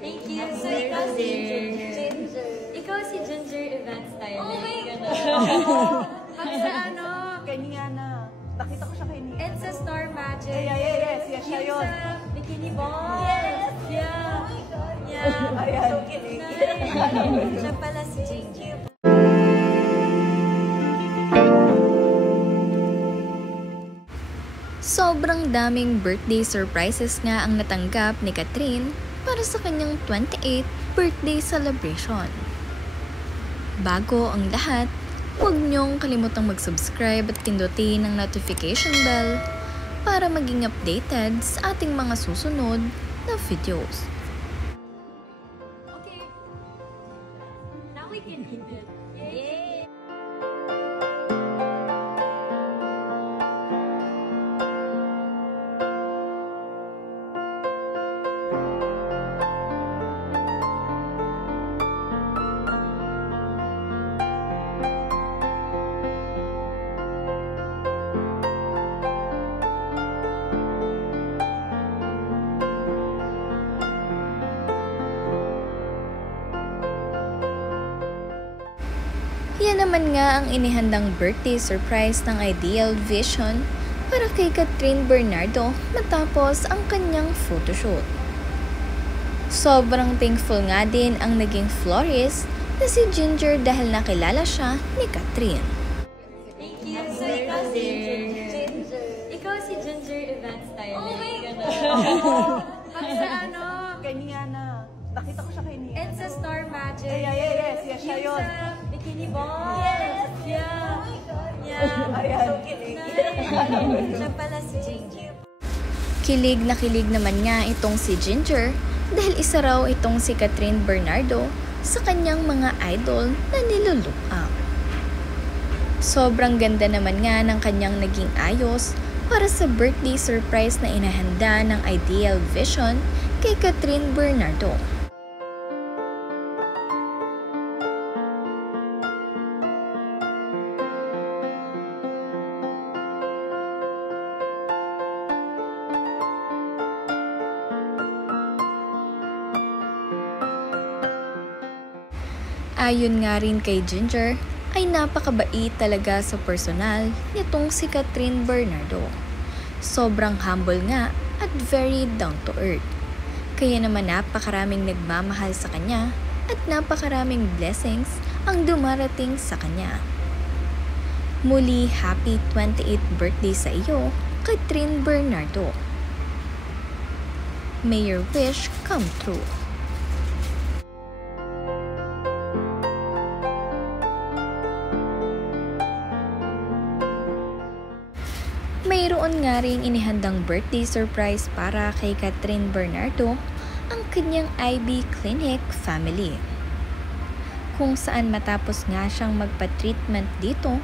Thank you. So, ikaw si Ginger. Ikaw si Ginger event style. Oh my God! Pag sa ano, kay Niana. Nakita ko siya kay Niana. It's a Star Magic. Yes, siya yun. Yung sa Bikini Ball. Yes! Yeah. Oh my God. Yeah. Ayan. So kilig. Siya pala si Ginger. Sobrang daming birthday surprises nga ang natanggap ni Catherine para sa kanyang 28th birthday celebration. Bago ang lahat, huwag niyong kalimutang mag-subscribe at pindutin ang notification bell para maging updated sa ating mga susunod na videos. Okay. Now we can eat it. Yay! Yan naman nga ang inihandang birthday surprise ng Ideal Vision para kay Catherine Bernardo matapos ang kanyang photoshoot. Sobrang thankful nga din ang naging florist na si Ginger dahil nakilala siya ni Catherine. Thank you. So, ikaw si Ginger. Ikaw si Ginger event style. Oh my God! Pag sa ano, kay Niana. Nakita ko siya kay Niana. It's a Star Magic. Yes, siya yung yun. sa Bikini Ball. Yes! Yeah. Oh my God. Yeah. Ayan. So kilig. Siya pala si Ginger. Kilig na kilig naman nga itong si Ginger dahil isa raw itong si Catherine Bernardo sa kanyang mga idol na nilulook up. Sobrang ganda naman nga ng kanyang naging ayos para sa birthday surprise na inahanda ng Ideal Vision kay Catherine Bernardo. Ayon nga rin kay Ginger, ay napakabait talaga sa personal nitong si Catherine Bernardo. Sobrang humble nga at very down to earth. Kaya naman napakaraming nagmamahal sa kanya at napakaraming blessings ang dumarating sa kanya. Muli, happy 28th birthday sa iyo, Catherine Bernardo. May your wish come true. Mayroon nga rin inihandang birthday surprise para kay Catherine Bernardo ang kanyang IB Clinic family. Kung saan matapos nga siyang magpa-treatment dito,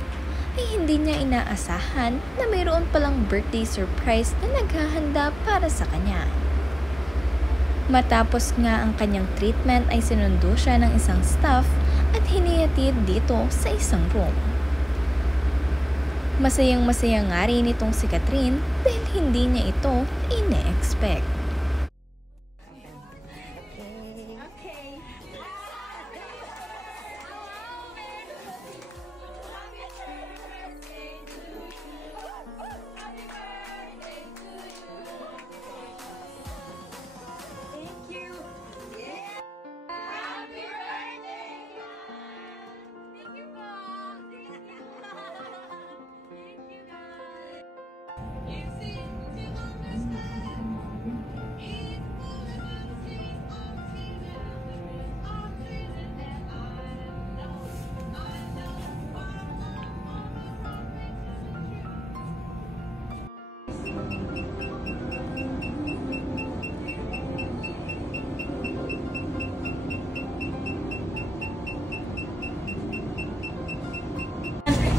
ay hindi niya inaasahan na mayroon palang birthday surprise na naghahanda para sa kanya. Matapos nga ang kanyang treatment ay sinundo siya ng isang staff at hiniyatid dito sa isang room. Masayang-masaya nga rin itong si Catherine dahil hindi niya ito ine-expect.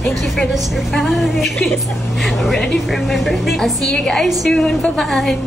Thank you for the surprise. I'm ready for my birthday. I'll see you guys soon. Bye-bye.